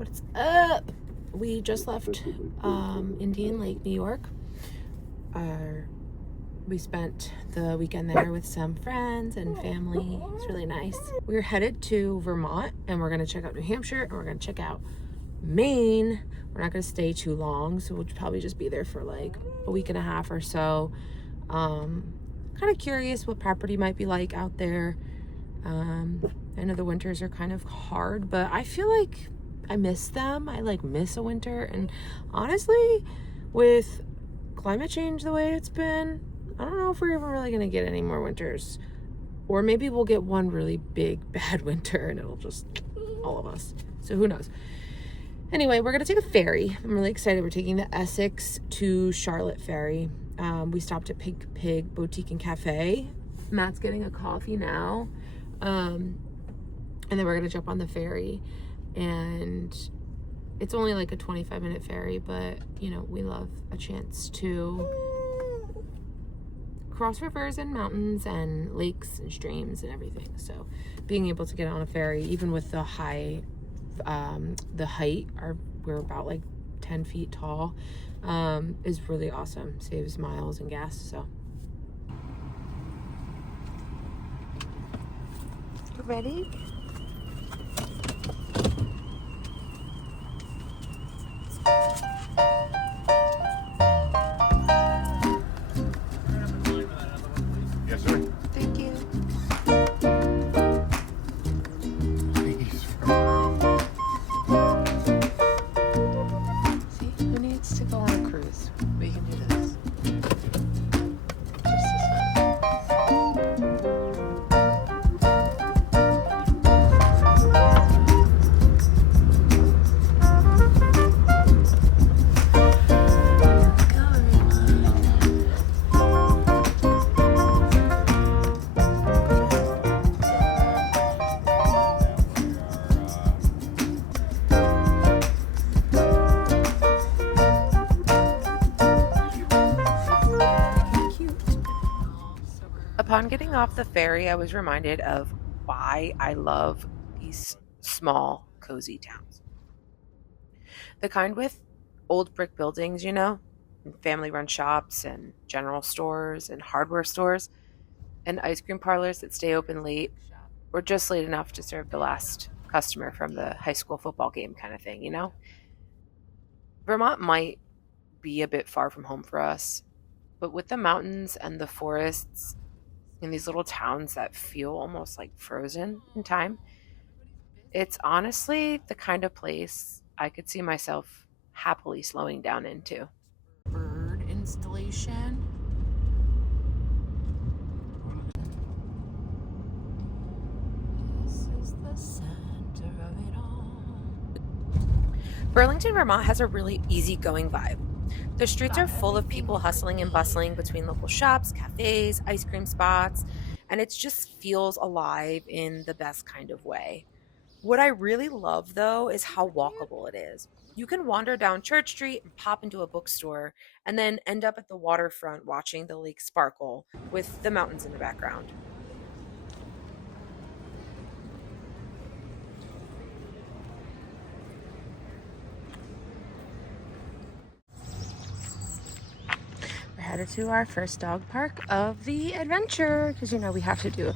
What's up? We just left Indian Lake, New York. We spent the weekend there with some friends and family. It's really nice. We're headed to Vermont, and we're going to check out New Hampshire, and we're going to check out Maine. We're not going to stay too long, so we'll probably just be there for like a week and a half or so. Kind of curious what property might be like out there. I know the winters are kind of hard, but I feel like I miss them. I like miss a winter, and honestly, with climate change the way it's been, I don't know if we're even really gonna get any more winters, or maybe we'll get one really big bad winter and it'll just all of us, so who knows. Anyway, we're gonna take a ferry. I'm really excited. We're taking the Essex to Charlotte ferry. We stopped at Pig Boutique and Cafe. Matt's getting a coffee now, and then we're gonna jump on the ferry, and it's only like a 25-minute ferry, but you know, we love a chance to cross rivers and mountains and lakes and streams and everything. So being able to get on a ferry, even with the height, we're about like 10 feet tall, is really awesome. Saves miles and gas. So you ready? Yes, sir. Thank you. See, who needs to go on a cruise? We can do this. Just Upon getting off the ferry, I was reminded of why I love these small, cozy towns. The kind with old brick buildings, you know, and family-run shops and general stores and hardware stores and ice cream parlors that stay open late or just late enough to serve the last customer from the high school football game kind of thing, you know? Vermont might be a bit far from home for us, but with the mountains and the forests in these little towns that feel almost like frozen in time, it's honestly the kind of place I could see myself happily slowing down into. Bird installation. This is the center of it all. Burlington, Vermont has a really easygoing vibe. The streets are full of people hustling and bustling between local shops, cafes, ice cream spots, and it just feels alive in the best kind of way. What I really love, though, is how walkable it is. You can wander down Church Street and pop into a bookstore, and then end up at the waterfront watching the lake sparkle with the mountains in the background. We're headed to our first dog park of the adventure, because you know we have to do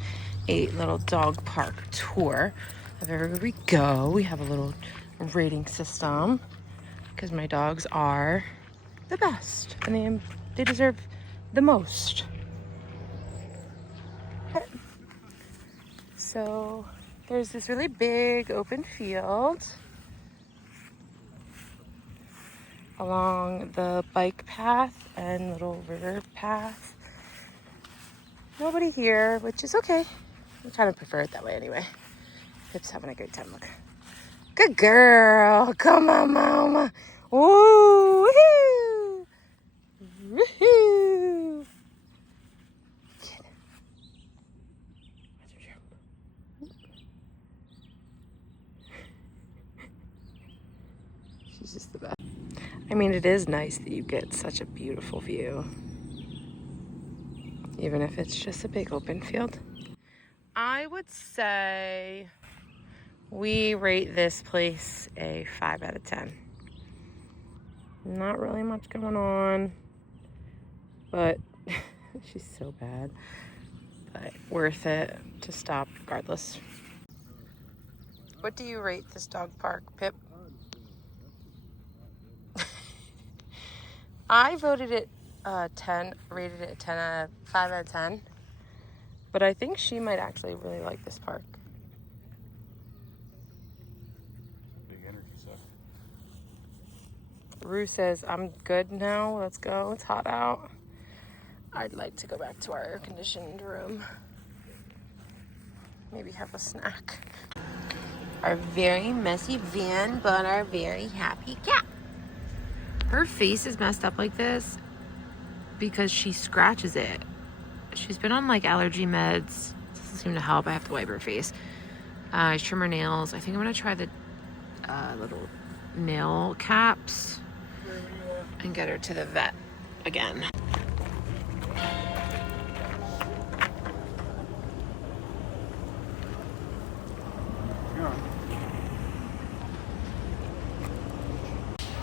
a little dog park tour of everywhere we go. We have a little rating system because my dogs are the best and they deserve the most. So there's this really big open field along the bike path and little river path. Nobody here, which is okay. I kind of prefer it that way anyway. Pip's having a great time. Look. Good girl. Come on, mama. Woo! Woohoo! Woohoo! Kid. Where's your jump? She's just the best. I mean, it is nice that you get such a beautiful view, even if it's just a big open field. I would say We rate this place a 5 out of 10. Not really much going on, but she's so bad, but worth it to stop regardless. What do you rate this dog park, Pip? I voted it 10, rated it a 10 out of 5 out of 10, but I think she might actually really like this park. Big energy suck. Rue says, I'm good now, let's go, it's hot out. I'd like to go back to our air-conditioned room. Maybe have a snack. Our very messy van, but our very happy cat. Her face is messed up like this because she scratches it. She's been on like allergy meds. Doesn't seem to help. I have to wipe her face. I trim her nails. I think I'm gonna try the little nail caps and get her to the vet again.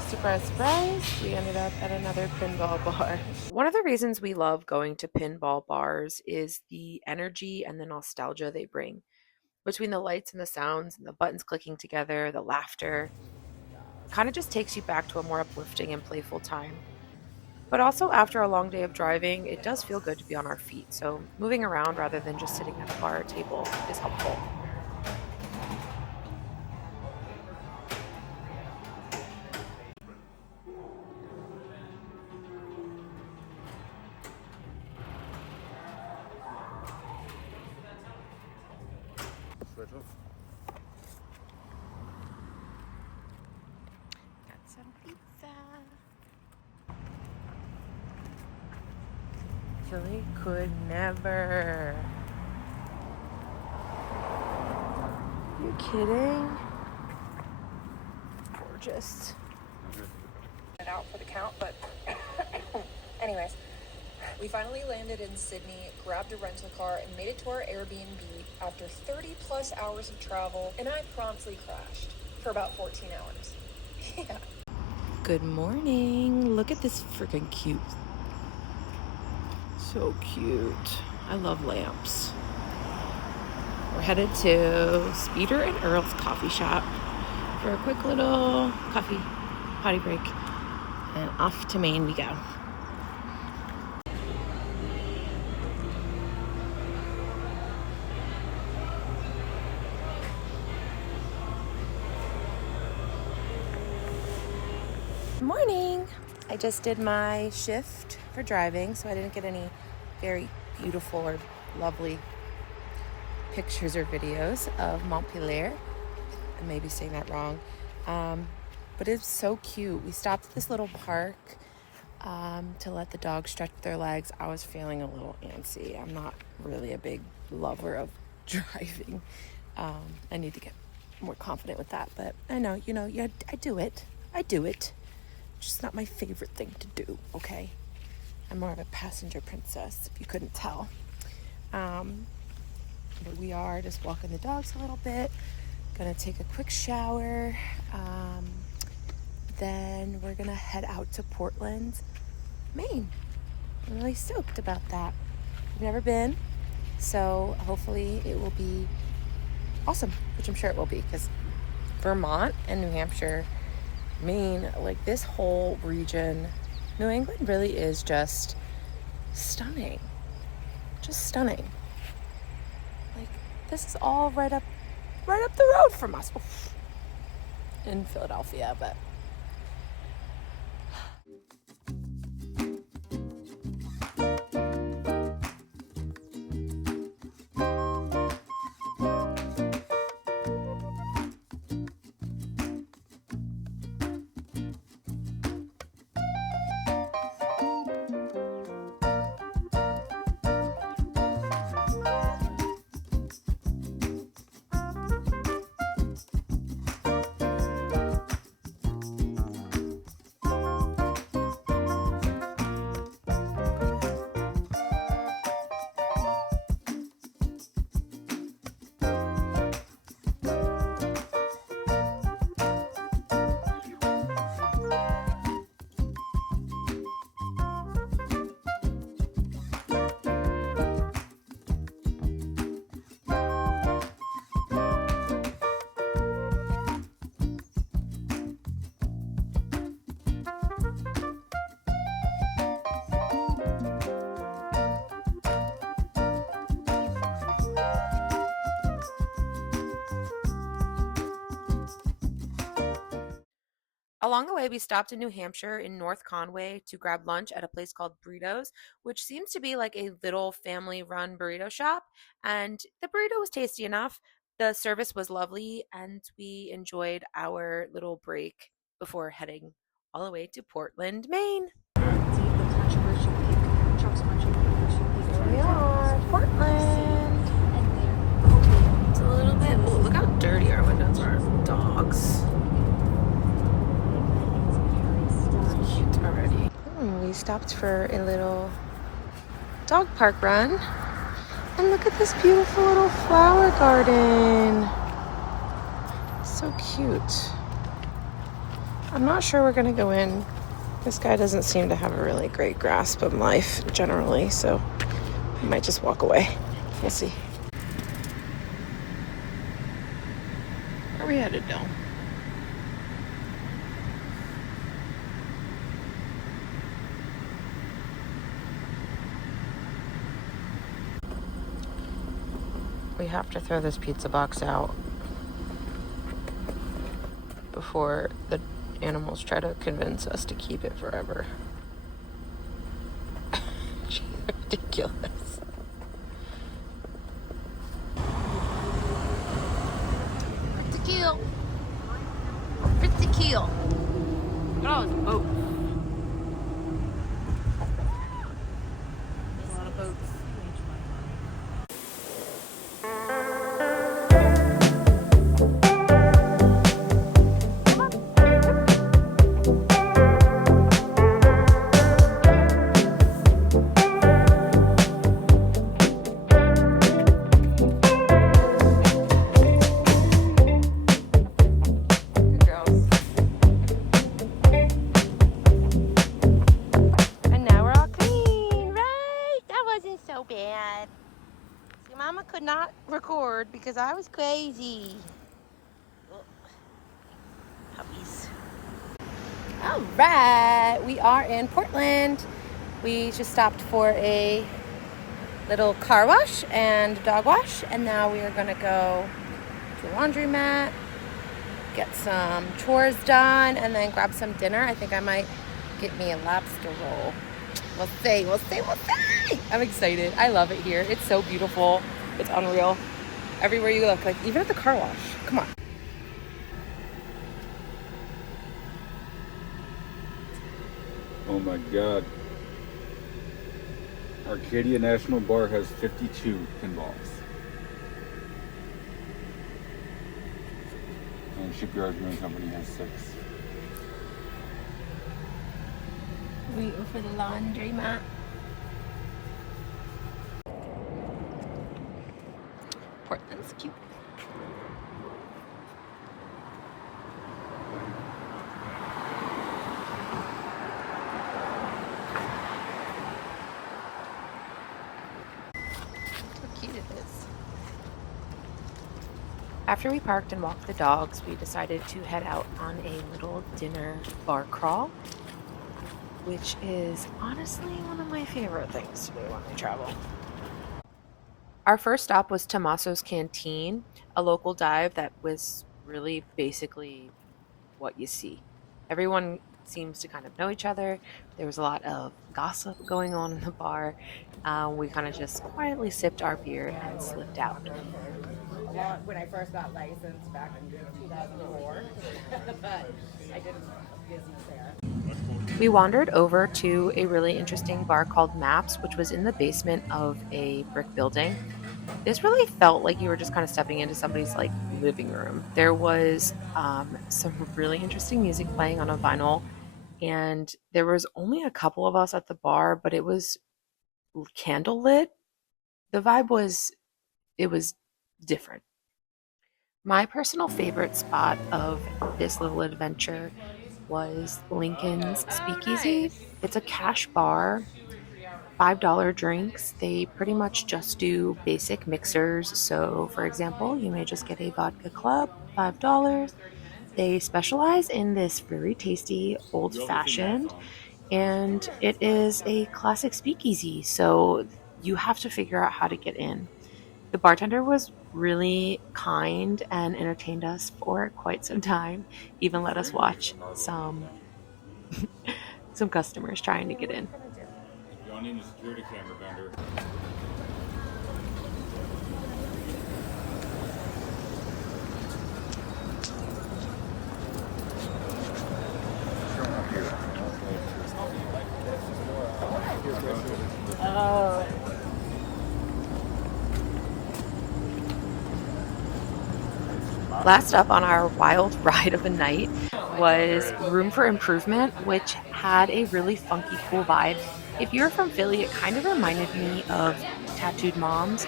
Surprise, surprise, we ended up at another pinball bar. One of the reasons we love going to pinball bars is the energy and the nostalgia they bring. Between the lights and the sounds and the buttons clicking together, the laughter, kind of just takes you back to a more uplifting and playful time. But also after a long day of driving, it does feel good to be on our feet, so moving around rather than just sitting at a bar table is helpful. Switch off. Got some pizza. Philly could never. You kidding? Gorgeous. It out for the count, but anyways, we finally landed in Sydney, grabbed a rental car, and made it to our Airbnb after 30 plus hours of travel, and I promptly crashed for about 14 hours. Yeah. Good morning. Look at this freaking cute. So cute. I love lamps. We're headed to Speeder and Earl's coffee shop for a quick little coffee potty break, and off to Maine we go. Morning. I just did my shift for driving, so I didn't get any very beautiful or lovely pictures or videos of Montpelier. I may be saying that wrong, but it's so cute. We stopped at this little park to let the dogs stretch their legs. I was feeling a little antsy. I'm not really a big lover of driving. I need to get more confident with that, but I know, yeah, I do it. Just not my favorite thing to do, okay? I'm more of a passenger princess, if you couldn't tell. But we are just walking the dogs a little bit. Gonna take a quick shower. Then we're gonna head out to Portland, Maine. I'm really stoked about that. I've never been, so hopefully it will be awesome, which I'm sure it will be, because Vermont and New Hampshire, Maine, like this whole region, New England really is just stunning. Just stunning. Like, this is all right up the road from us. Oof. In Philadelphia, but Along the way, we stopped in New Hampshire in North Conway to grab lunch at a place called Burritos, which seems to be like a little family run burrito shop. And the burrito was tasty enough. The service was lovely, and we enjoyed our little break before heading all the way to Portland, Maine. Here we are, Portland. It's a little bit, oh, look how dirty our windows are. Dogs. Cute already. We stopped for a little dog park run. And look at this beautiful little flower garden. So cute. I'm not sure we're gonna go in. This guy doesn't seem to have a really great grasp of life generally, so I might just walk away. We'll see. Where are we headed now? We have to throw this pizza box out before the animals try to convince us to keep it forever. Ridiculous. Fritzy kill. Fritzy kill. Oh, it's a boat. There's a lot of boats. Mama could not record because I was crazy. Puppies. All right, we are in Portland. We just stopped for a little car wash and dog wash, and now we are gonna go to a laundromat, get some chores done, and then grab some dinner. I think I might get me a lobster roll. We'll see, we'll see, we'll see. I'm excited. I love it here. It's so beautiful. It's unreal. Everywhere you look, like even at the car wash. Come on. Oh my God. Arcadia National Bar has 52 pinballs. And Shipyard Marine Company has 6. Waiting for the laundromat. Portland's cute. How cute it is. After we parked and walked the dogs, we decided to head out on a little dinner bar crawl, which is honestly one of my favorite things to do when we travel. Our first stop was Tommaso's Canteen, a local dive that was really basically what you see. Everyone seems to kind of know each other. There was a lot of gossip going on in the bar. We kind of just quietly sipped our beer and slipped out. When I first got licensed back in 2004, but I did a business there. We wandered over to a really interesting bar called Maps, which was in the basement of a brick building. This really felt like you were just kind of stepping into somebody's like living room. There was some really interesting music playing on a vinyl, and there was only a couple of us at the bar, but it was candlelit. The vibe was, it was different. My personal favorite spot of this little adventure was Lincoln's Speakeasy. It's a cash bar, $5 drinks. They pretty much just do basic mixers. So, for example, you may just get a vodka club, $5. They specialize in this very tasty old fashioned, and it is a classic speakeasy. So, you have to figure out how to get in. The bartender was really kind and entertained us for quite some time. Even let us watch some customers trying to get in. You don't need a security camera vendor. Oh. Last up on our wild ride of the night was Room for Improvement, which had a really funky, cool vibe. If you're from Philly, it kind of reminded me of Tattooed Moms.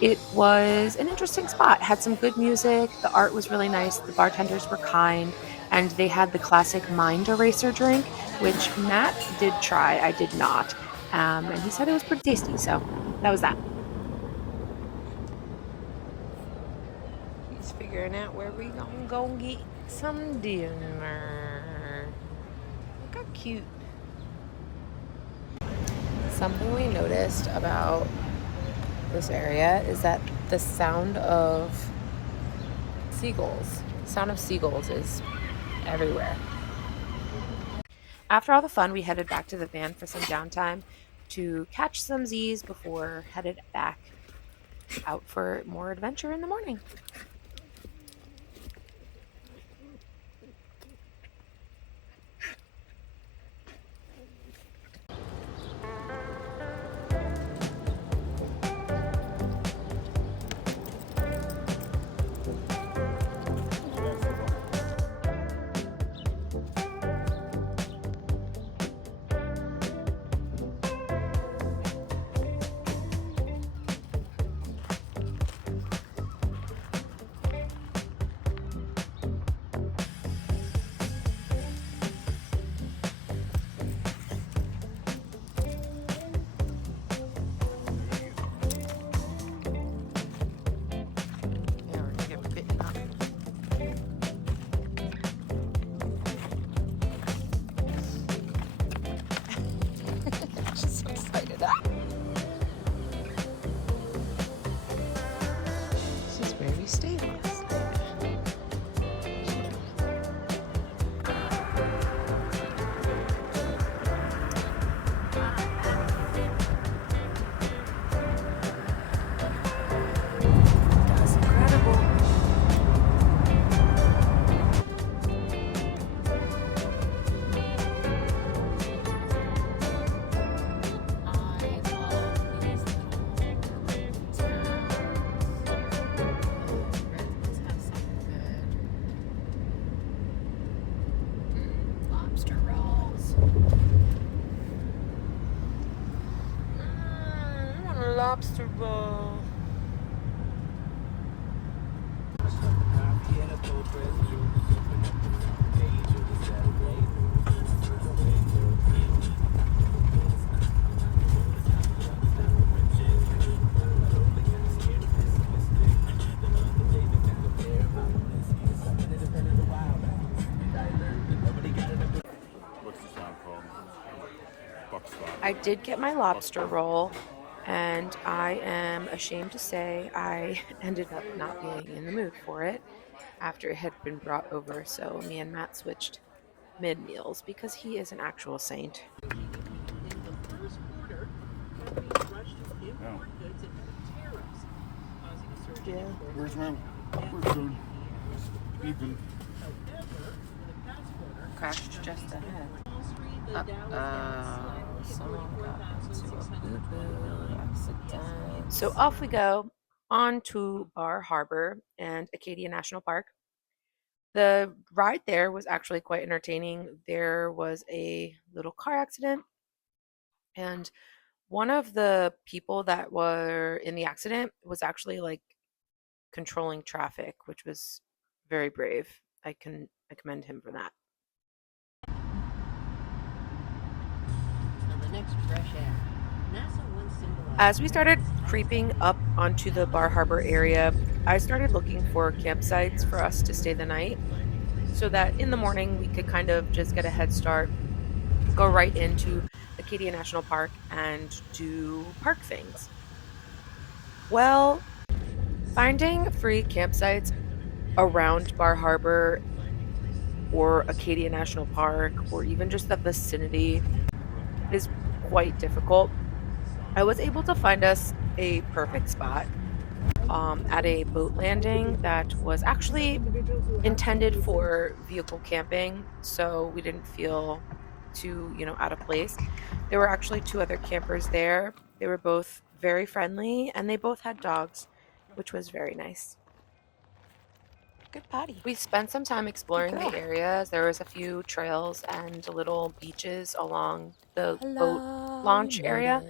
It was an interesting spot, had some good music, the art was really nice, the bartenders were kind, and they had the classic mind eraser drink, which Matt did try, I did not. And he said it was pretty tasty, so that was that. He's figuring out where we gonna go get some dinner. Look how cute. Something we noticed about this area is that the sound of seagulls is everywhere. After all the fun, we headed back to the van for some downtime to catch some Z's before headed back out for more adventure in the morning. She's so excited. This is where we stayed last night. That's incredible. Lobster rolls. I want a lobster roll. What's the town called? Buckspot. I did get my lobster roll, and I am ashamed to say I ended up not being in the mood for it after it had been brought over. So me and Matt switched mid-meals because he is an actual saint. Oh. Yeah. Where's my food? Beeping. Crashed just ahead. Someone got into a boo-boo accident. So off we go on to Bar Harbor and Acadia National Park. The ride there was actually quite entertaining. There was a little car accident, and one of the people that were in the accident was actually like controlling traffic, which was very brave. I commend him for that. As we started creeping up onto the Bar Harbor area, I started looking for campsites for us to stay the night so that in the morning we could kind of just get a head start, go right into Acadia National Park and do park things. Well, Finding free campsites around Bar Harbor or Acadia National Park or even just the vicinity is quite difficult. I was able to find us a perfect spot at a boat landing that was actually intended for vehicle camping, so we didn't feel too, out of place. There were actually two other campers there. They were both very friendly and they both had dogs, which was very nice. Good potty. We spent some time exploring the areas. There was a few trails and little beaches along the boat launch area.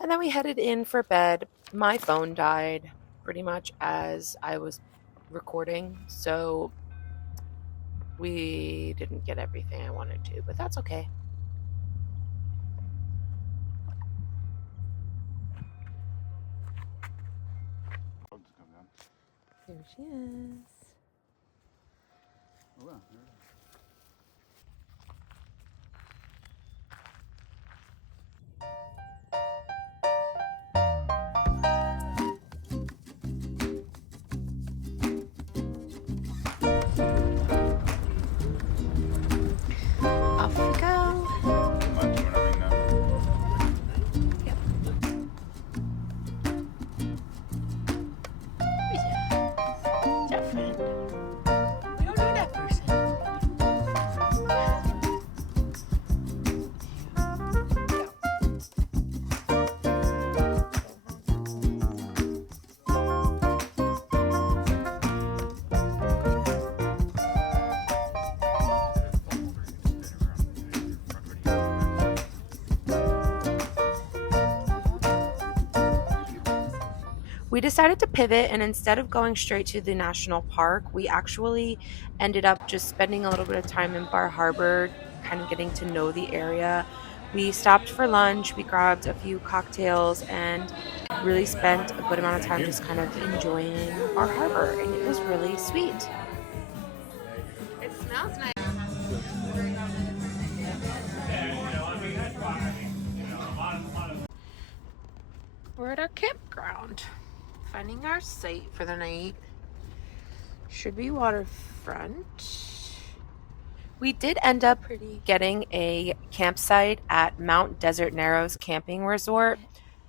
And then we headed in for bed. My phone died pretty much as I was recording, so we didn't get everything I wanted to, but that's okay. Bugs come down. Here she is. Oh, wow. There it is. Off we go. Mind doing everything now? That friend. We don't know that person. We decided to pivot, and instead of going straight to the national park, we actually ended up just spending a little bit of time in Bar Harbor, kind of getting to know the area. We stopped for lunch, we grabbed a few cocktails, and really spent a good amount of time just kind of enjoying Bar Harbor, and it was really sweet. It smells nice. We're at our campground, finding our site for the night. Should be waterfront. We did end up getting a campsite at Mount Desert Narrows Camping Resort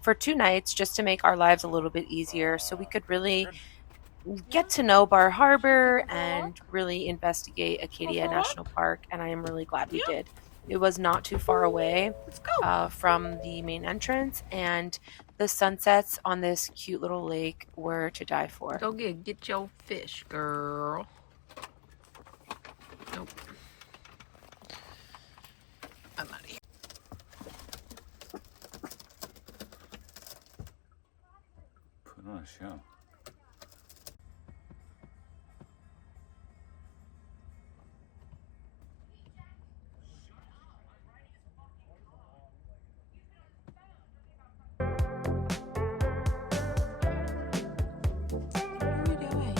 for 2 nights just to make our lives a little bit easier so we could really get to know Bar Harbor and really investigate Acadia National Park, and I am really glad we did. It was not too far away from the main entrance, and the sunsets on this cute little lake were to die for. Go get your fish, girl. Nope. I'm out of here. Put on a show. What are we doing?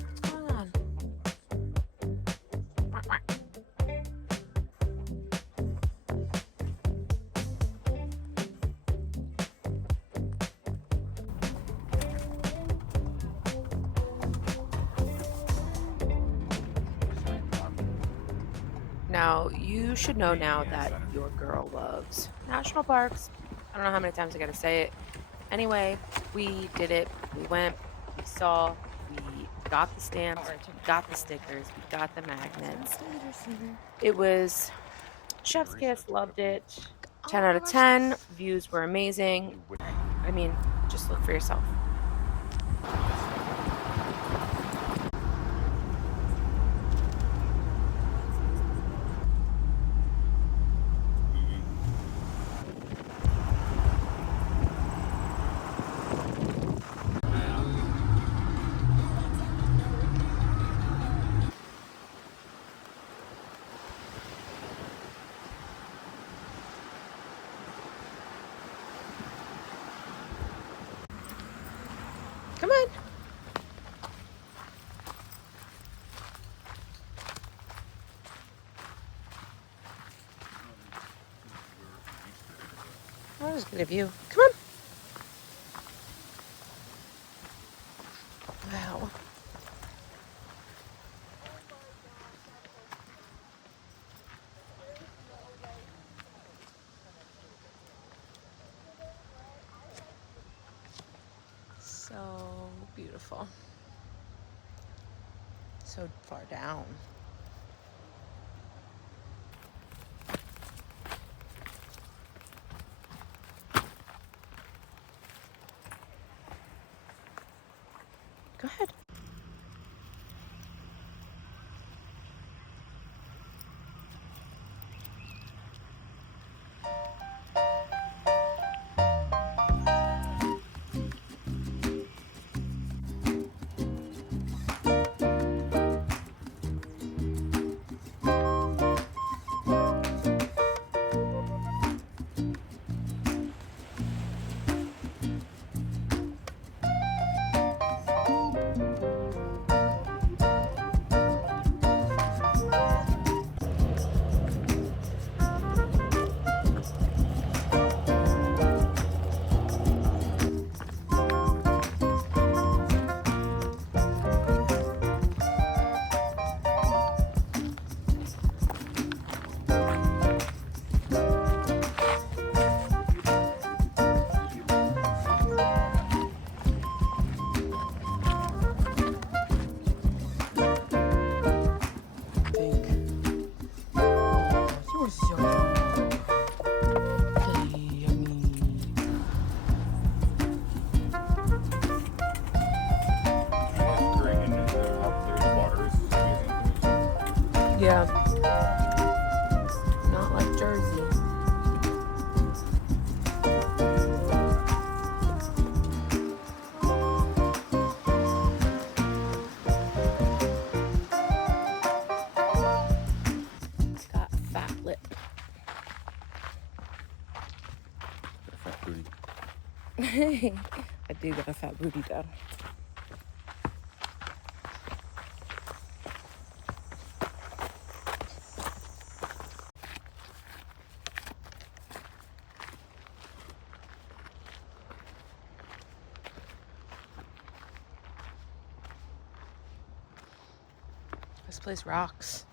What's going on? Quack, quack. Now, you should know now that your girl loves national parks. I don't know how many times I gotta say it. Anyway, we did it. We went, we saw, we got the stamps, we got the stickers, we got the magnets. It was chef's kiss, loved it. 10 out of 10. Views were amazing. I mean, just look for yourself. Come on. Get a view. Come on. Wow. So beautiful. So far down. Go ahead. Yeah. Not like Jersey. Got a fat lip. Fat booty. I do got a fat booty though. This place rocks.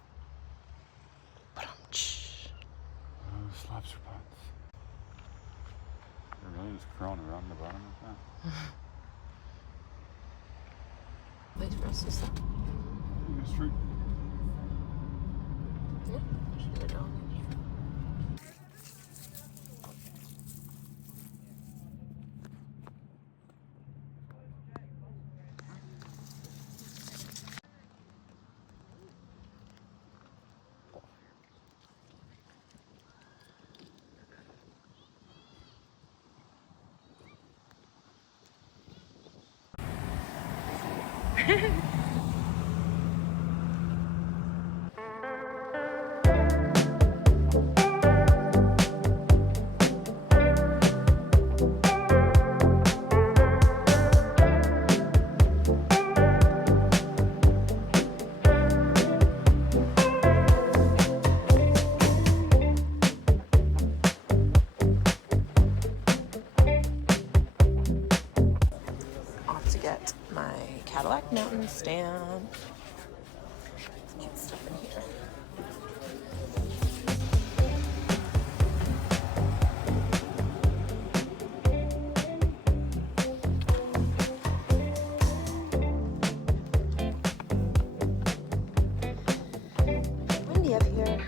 Lobster pots. They're really just crawling around the bottom of that. Place for us to stop. In the street. Yeah, there's a dog in here. Off to get my Cadillac Mountain stamp. Cute stuff in here. Windy up here.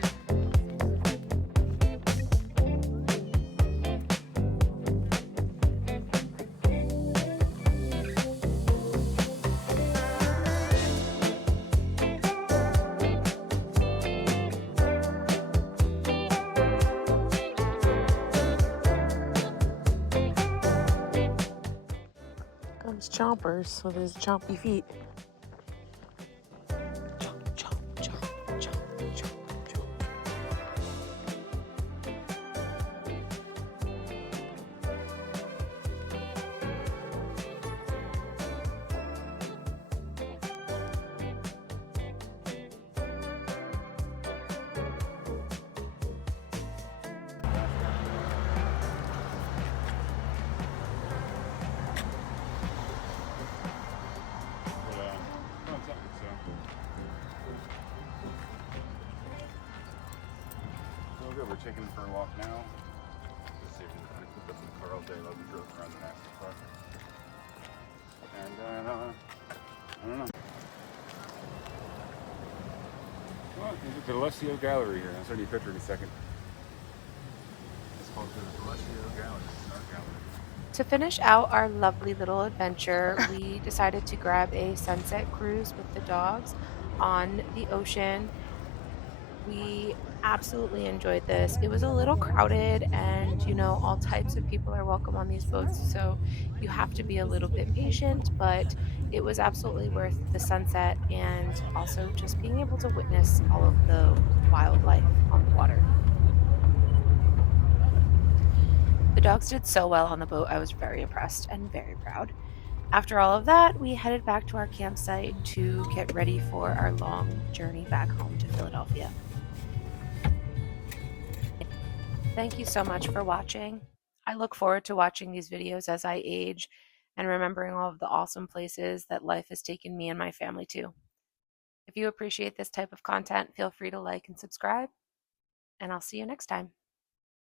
Comes Chompers with his chompy feet. Chomp, chomp, chomp, chomp, chomp, chomp. we're taking for a walk now. Let's see if I put up in the car all day. Love to drove around the national park. And I don't know. Well, there's a Delesio Gallery here. I'll send you a picture in a second. It's called the Delesio Gallery. It's an art gallery. To finish out our lovely little adventure, we decided to grab a sunset cruise with the dogs on the ocean. We absolutely enjoyed this. It was a little crowded, and you know, all types of people are welcome on these boats, so you have to be a little bit patient, but it was absolutely worth the sunset and also just being able to witness all of the wildlife on the water. The dogs did so well on the boat. I was very impressed and very proud. After all of that, we headed back to our campsite to get ready for our long journey back home to Philadelphia. Thank you so much for watching. I look forward to watching these videos as I age and remembering all of the awesome places that life has taken me and my family to. If you appreciate this type of content, feel free to like and subscribe, and I'll see you next time.